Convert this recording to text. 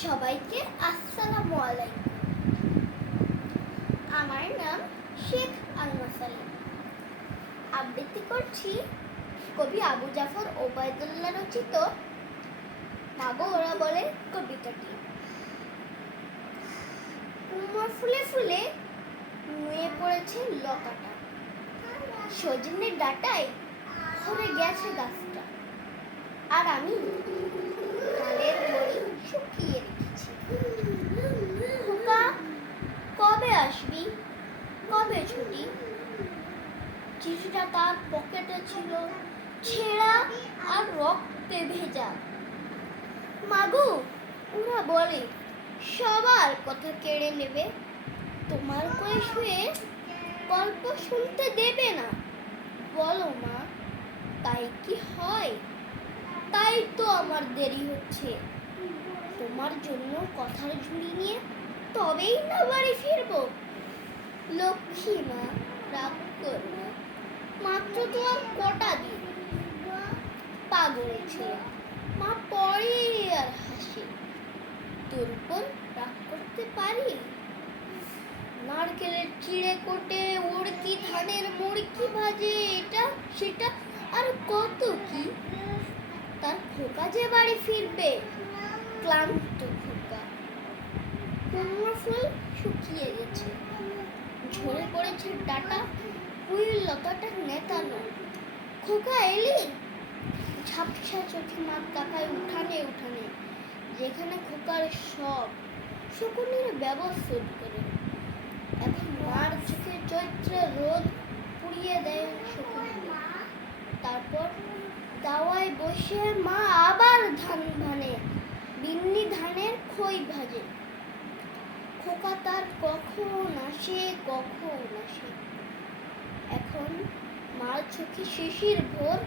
সবাইকে আসসালামু আলাইকুম। আমার নাম শেখ আলমাসালি। আবৃত্তি করছি কবি আবু জাফর ওবায়দুল্লাহ রচিত মাগো ওরা বলে কবিতাটি। কুমড়ো ফুলে ফুলে নুয়ে পড়েছে লতাটা, সজনের ডাঁটায় ভরে গেছে গাছটা, আর আমি ডালের বড়ি শুকিয়ে রেখেছি। খোকা, কবে আসবি, কবে ছুটি? চিঠিটা তার পকেটে ছিল, ছেঁড়া আর রক্তে ভেজা। মাগো ওরা বলে সবার কথা কেড়ে নেবে, তোমার কোলে শুয়ে গল্প শুনতে দেবে না। বলো মা, তাই কি হয়? তাই তো আমার দেরি হচ্ছে। তোমার জন্য কথার ঝুড়ি নিয়ে তবেই না বাড়ি ফিরবো। লক্ষ্মী মা, রাগ করো না, মাত্র তো আর কটা দিন। পাগল ছেলে, মা পরে আর হাসে। তোর উপর রাগ করতে পারি? নারকেলের চিড়ে কোটে উড়কি ধানের মুড়কি ভাজে, এটা সেটা আর কত কি। তার খোকা যে বাড়ি ফিরবে, ক্লান্ত খোকা। কুমড়ো ফুল শুকিয়ে গেছে, ঝরে পড়েছে ডাটা, ওই লতাটা নেতানো। খোকা এলি? ঝাপসা চোখে মা তাকায় উঠানে উঠানে, যেখানে খোকার সব শকুনের ব্যবস্থা করে। এখন মার চোখে চৈত্রে রোদ পুড়িয়ে দেয় শকুন। তারপর দাওয়ায় বসে মা আবার ধান ভানে, বিন্নি ধানের খই ভাজে। খোকা তার কখন আসে, কখন আসে। এখন মার চোখে শিশির ভোর,